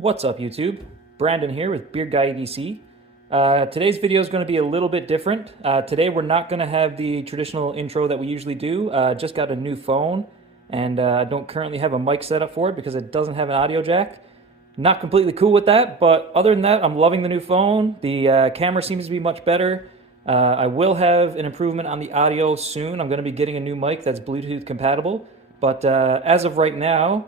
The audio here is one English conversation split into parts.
What's up, YouTube? Brandon here with Beard Guy EDC. Today's video is going to be a little bit different. Today we're not going to have the traditional intro that we usually do. Just got a new phone and I don't currently have a mic set up for it because it doesn't have an audio jack. Not completely cool with that, but other than that, I'm loving the new phone. The camera seems to be much better. I will have an improvement on the audio soon. I'm going to be getting a new mic that's Bluetooth compatible, but as of right now,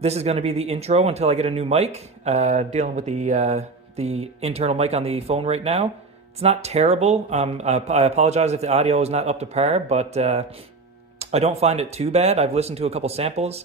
this is going to be the intro until I get a new mic. Dealing with the internal mic on the phone right now. It's not terrible. I apologize if the audio is not up to par, but I don't find it too bad. I've listened to a couple samples.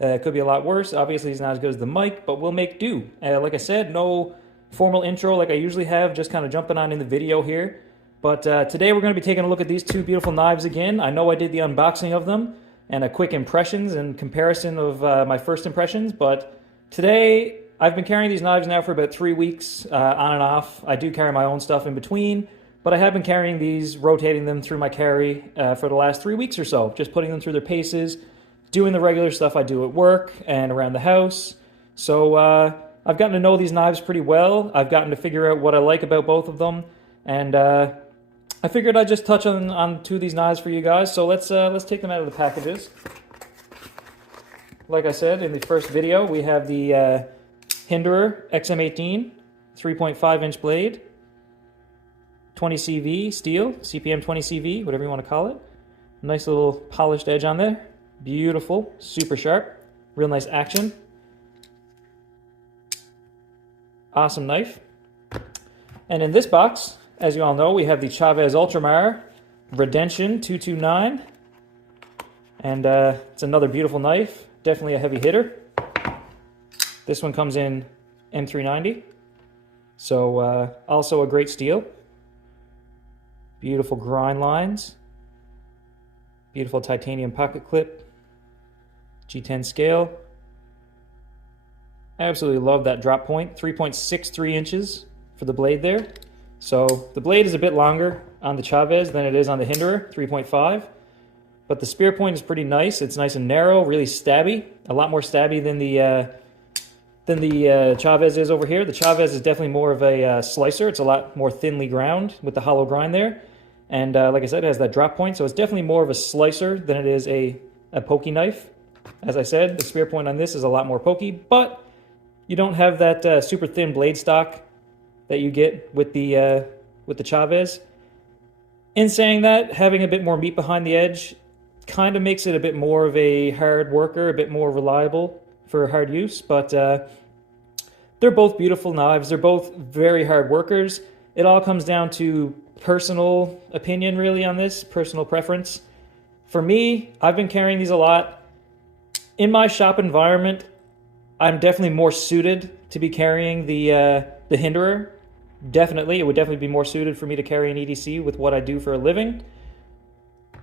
It could be a lot worse. Obviously, it's not as good as the mic, but we'll make do. Like I said, no formal intro like I usually have, just kind of jumping on in the video here. But today we're going to be taking a look at these two beautiful knives again. I know I did the unboxing of them and a quick impressions and comparison of my first impressions, but today I've been carrying these knives now for about 3 weeks on and off. I do carry my own stuff in between, but I have been carrying these, rotating them through my carry for the last 3 weeks or so, just putting them through their paces, doing the regular stuff I do at work and around the house. So I've gotten to know these knives pretty well. I've gotten to figure out what I like about both of them, and I figured I'd just touch on two of these knives for you guys. So let's take them out of the packages. Like I said in the first video, we have the Hinderer XM-18 3.5-inch blade, 20 CV steel, CPM 20 CV, whatever you want to call it. Nice little polished edge on there. Beautiful, super sharp, real nice action. Awesome knife. And in this box, as you all know, we have the Chaves Ultramar Redencion 229. And it's another beautiful knife, definitely a heavy hitter. This one comes in M390, so also a great steel. Beautiful grind lines, beautiful titanium pocket clip, G10 scale. I absolutely love that drop point, 3.63 inches for the blade there. So the blade is a bit longer on the Chaves than it is on the Hinderer, 3.5. But the spear point is pretty nice. It's nice and narrow, really stabby. A lot more stabby than the Chaves is over here. The Chaves is definitely more of a slicer. It's a lot more thinly ground with the hollow grind there. And like I said, it has that drop point, so it's definitely more of a slicer than it is a pokey knife. As I said, the spear point on this is a lot more pokey, but you don't have that super thin blade stock that you get with the Chaves. In saying that, having a bit more meat behind the edge kind of makes it a bit more of a hard worker, a bit more reliable for hard use, but they're both beautiful knives. They're both very hard workers. It all comes down to personal opinion, really, on this, personal preference. For me, I've been carrying these a lot. In my shop environment, I'm definitely more suited to be carrying the Hinderer. Definitely, it would definitely be more suited for me to carry an EDC with what I do for a living.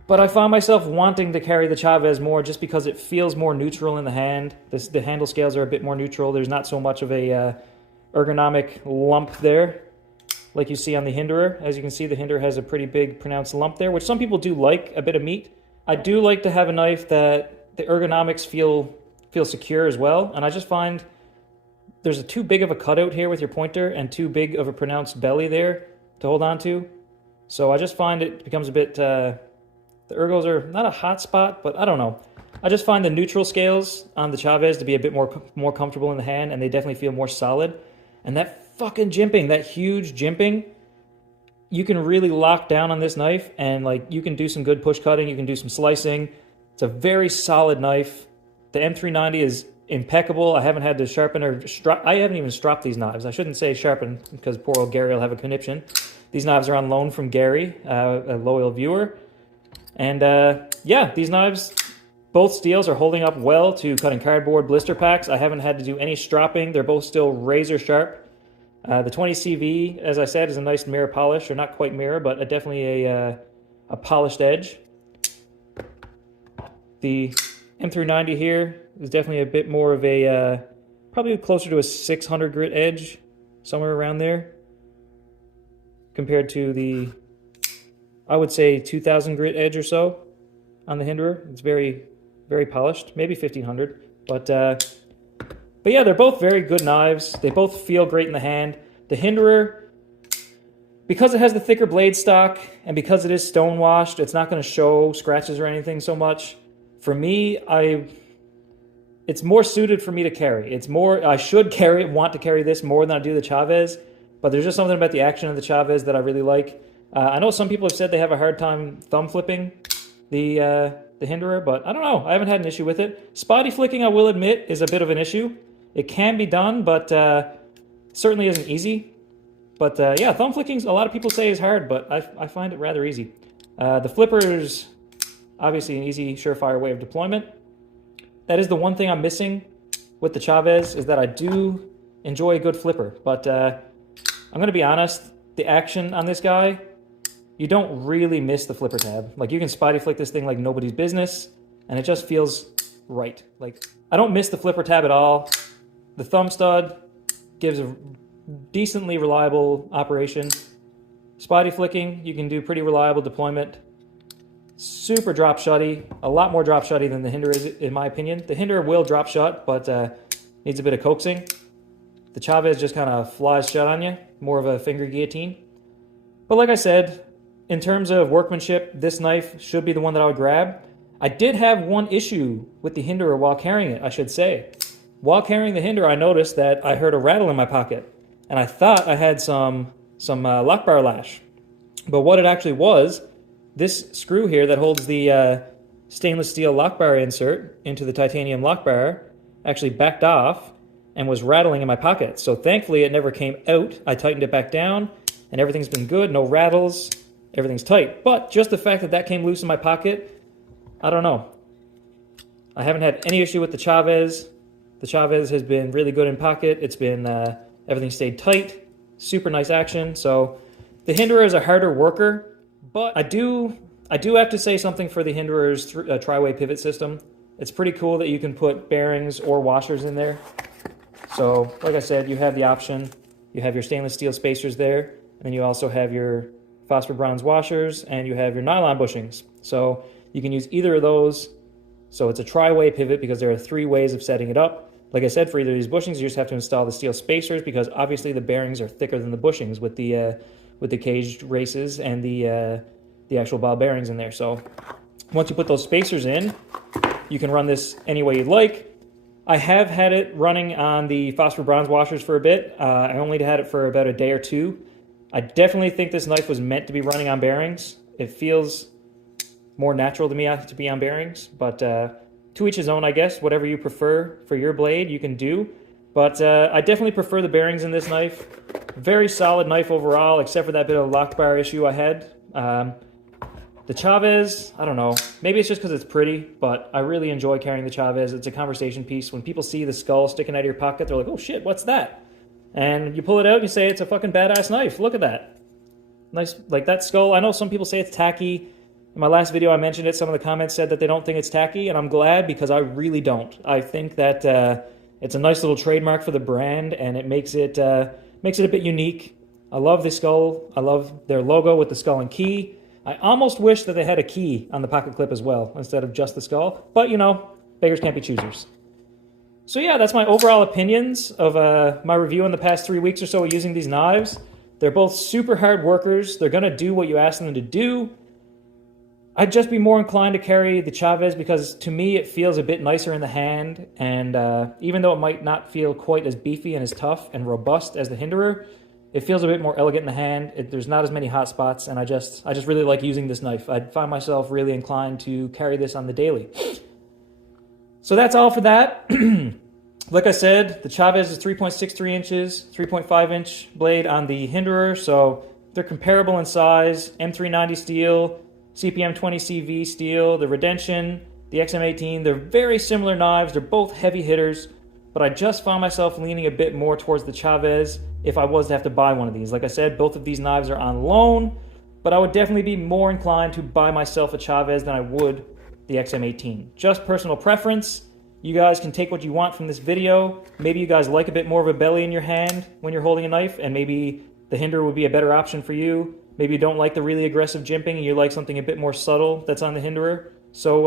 But I found myself wanting to carry the Chaves more just because it feels more neutral in the hand. The handle scales are a bit more neutral. There's not so much of a ergonomic lump there like you see on the Hinderer. As you can see, the Hinderer has a pretty big pronounced lump there, which some people do like, a bit of meat. I do like to have a knife that the ergonomics feel secure as well, and I just find there's too big of a cutout here with your pointer and too big of a pronounced belly there to hold on to. So I just find it becomes a bit, the ergos are not a hot spot, but I don't know. I just find the neutral scales on the Chaves to be a bit more comfortable in the hand, and they definitely feel more solid. And that fucking jimping, that huge jimping, you can really lock down on this knife, and like you can do some good push cutting, you can do some slicing. It's a very solid knife. The M390 is impeccable. I haven't had to sharpen or I haven't even stropped these knives. I shouldn't say sharpen because poor old Gary will have a conniption. These knives are on loan from Gary, a loyal viewer. And yeah, these knives, both steels, are holding up well to cutting cardboard blister packs. I haven't had to do any stropping. They're both still razor sharp. The 20 CV, as I said, is a nice mirror polish, or not quite mirror, but definitely a polished edge. The M390 here is definitely a bit more of a, probably closer to a 600 grit edge, somewhere around there, compared to the, I would say, 2000 grit edge or so on the Hinderer. It's very, very polished, maybe 1500, but But yeah, they're both very good knives. They both feel great in the hand. The Hinderer, because it has the thicker blade stock and because it is stone washed, it's not going to show scratches or anything so much. For me, it's more suited for me to carry. I should want to carry this more than I do the Chaves, but there's just something about the action of the Chaves that I really like. I know some people have said they have a hard time thumb flipping the Hinderer, but I don't know. I haven't had an issue with it. Spotty flicking, I will admit, is a bit of an issue. It can be done, but certainly isn't easy. But yeah, thumb flicking, a lot of people say is hard, but I find it rather easy. The flipper is obviously an easy, surefire way of deployment. That is the one thing I'm missing with the Chaves, is that I do enjoy a good flipper. But I'm going to be honest, the action on this guy, you don't really miss the flipper tab. Like, you can spotty flick this thing like nobody's business, and it just feels right. Like, I don't miss the flipper tab at all. The thumb stud gives a decently reliable operation. Spotty flicking, you can do pretty reliable deployment. Super drop shutty, a lot more drop shutty than the Hinderer is, in my opinion. The Hinderer will drop shut, but needs a bit of coaxing. The Chaves just kind of flies shut on you, more of a finger guillotine. But like I said, in terms of workmanship, this knife should be the one that I would grab. I did have one issue with the Hinderer while carrying it, I should say. While carrying the Hinderer, I noticed that I heard a rattle in my pocket, and I thought I had some lock bar lash. But what it actually was, this screw here that holds the stainless steel lock bar insert into the titanium lock bar actually backed off and was rattling in my pocket. So thankfully it never came out. I tightened it back down and everything's been good, no rattles, everything's tight. But just the fact that that came loose in my pocket, I don't know. I haven't had any issue with the Chaves. The Chaves has been really good in pocket. It's been, everything stayed tight, super nice action. So the Hinderer is a harder worker. But I do have to say something for the Hinderer's tri-way pivot system. It's pretty cool that you can put bearings or washers in there. So, like I said, you have the option. You have your stainless steel spacers there, and then you also have your phosphor bronze washers, and you have your nylon bushings. So you can use either of those. So it's a tri-way pivot because there are 3 ways of setting it up. Like I said, for either of these bushings, you just have to install the steel spacers because obviously the bearings are thicker than the bushings with the caged races and the actual ball bearings in there. So once you put those spacers in, you can run this any way you'd like. I have had it running on the phosphor bronze washers for a bit. I only had it for about a day or 2. I definitely think this knife was meant to be running on bearings. It feels more natural to me to be on bearings, but to each his own, I guess. Whatever you prefer for your blade, you can do. But I definitely prefer the bearings in this knife. Very solid knife overall, except for that bit of lock bar issue I had. The Chaves, I don't know. Maybe it's just because it's pretty, but I really enjoy carrying the Chaves. It's a conversation piece. When people see the skull sticking out of your pocket, they're like, oh shit, what's that? And you pull it out and you say, it's a fucking badass knife. Look at that. Nice, like that skull. I know some people say it's tacky. In my last video, I mentioned it. Some of the comments said that they don't think it's tacky, and I'm glad because I really don't. I think that it's a nice little trademark for the brand, and it makes it a bit unique. I love the skull. I love their logo with the skull and key. I almost wish that they had a key on the pocket clip as well, instead of just the skull. But, you know, beggars can't be choosers. So yeah, that's my overall opinions of my review in the past 3 weeks or so using these knives. They're both super hard workers. They're going to do what you ask them to do. I'd just be more inclined to carry the Chaves because to me it feels a bit nicer in the hand, and even though it might not feel quite as beefy and as tough and robust as the Hinderer, it feels a bit more elegant in the hand. There's not as many hot spots, and I just really like using this knife. I'd find myself really inclined to carry this on the daily. So that's all for that. Like I said, the Chaves is 3.63 inches, 3.5 inch blade on the Hinderer, so they're comparable in size. M390 steel, CPM 20 CV steel, the Redencion, the XM-18, they're very similar knives. They're both heavy hitters, but I just found myself leaning a bit more towards the Chaves if I was to have to buy one of these. Like I said, both of these knives are on loan, but I would definitely be more inclined to buy myself a Chaves than I would the XM-18. Just personal preference. You guys can take what you want from this video. Maybe you guys like a bit more of a belly in your hand when you're holding a knife, and maybe the Hinderer would be a better option for you. Maybe you don't like the really aggressive jimping and you like something a bit more subtle that's on the Hinderer. So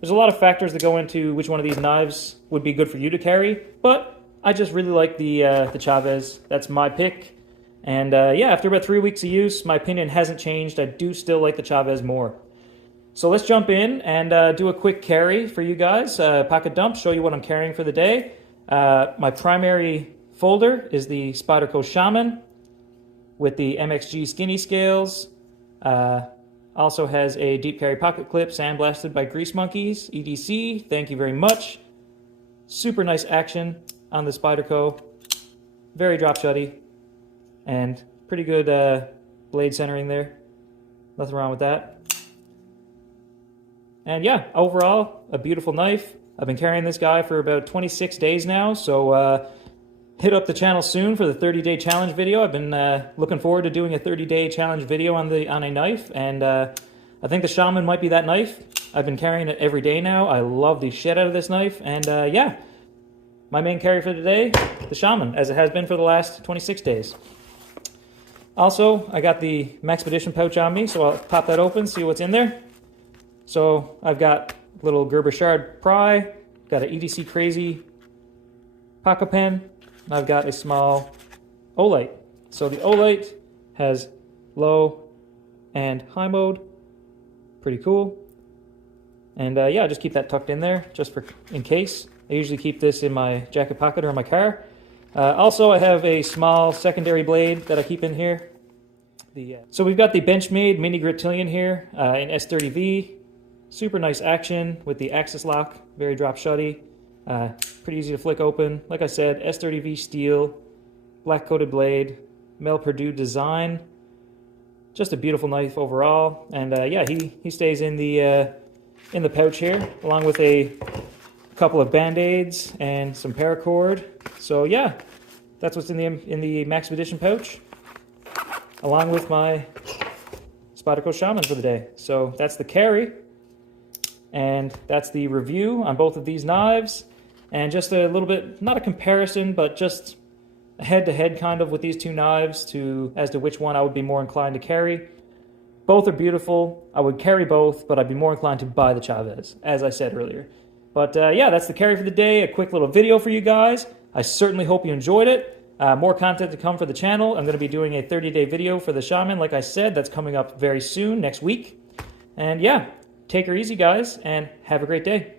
there's a lot of factors that go into which one of these knives would be good for you to carry, but I just really like the Chaves. That's my pick. And yeah, after about 3 weeks of use, my opinion hasn't changed. I do still like the Chaves more. So let's jump in and do a quick carry for you guys. Pocket dump, show you what I'm carrying for the day. My primary folder is the Spyderco Shaman with the MXG skinny scales. Also has a deep carry pocket clip sandblasted by Grease Monkeys, EDC. Thank you very much. Super nice action on the Spyderco. Very drop shutty. And pretty good blade centering there. Nothing wrong with that. And yeah, overall, a beautiful knife. I've been carrying this guy for about 26 days now, so hit up the channel soon for the 30-day challenge video. I've been looking forward to doing a 30-day challenge video on a knife, and I think the Shaman might be that knife. I've been carrying it every day now. I love the shit out of this knife, and yeah, my main carry for today, the Shaman, as it has been for the last 26 days. Also, I got the Maxpedition pouch on me, so I'll pop that open, see what's in there. So I've got a little Gerber Shard pry, got an EDC Crazy pocket pen, and I've got a small Olight. So the Olight has low and high mode, pretty cool. And yeah, I just keep that tucked in there just for in case. I usually keep this in my jacket pocket or in my car. Also, I have a small secondary blade that I keep in here. So we've got the Benchmade Mini Grittillion here in S30V. Super nice action with the axis lock, very drop shutty, pretty easy to flick open. Like I said, S30V steel, black coated blade, Mel Purdue design. Just a beautiful knife overall, and yeah, he stays in the pouch here, along with a couple of band-aids and some paracord. So yeah, that's what's in the Maxpedition pouch, along with my Spyderco Shaman for the day. So that's the carry. And that's the review on both of these knives. And just a little bit, not a comparison, but just a head-to-head kind of with these two knives as to which one I would be more inclined to carry. Both are beautiful. I would carry both, but I'd be more inclined to buy the Chaves, as I said earlier. But yeah, that's the carry for the day. A quick little video for you guys. I certainly hope you enjoyed it. More content to come for the channel. I'm going to be doing a 30-day video for the Shaman, like I said. That's coming up very soon, next week. And yeah, take her easy, guys, and have a great day.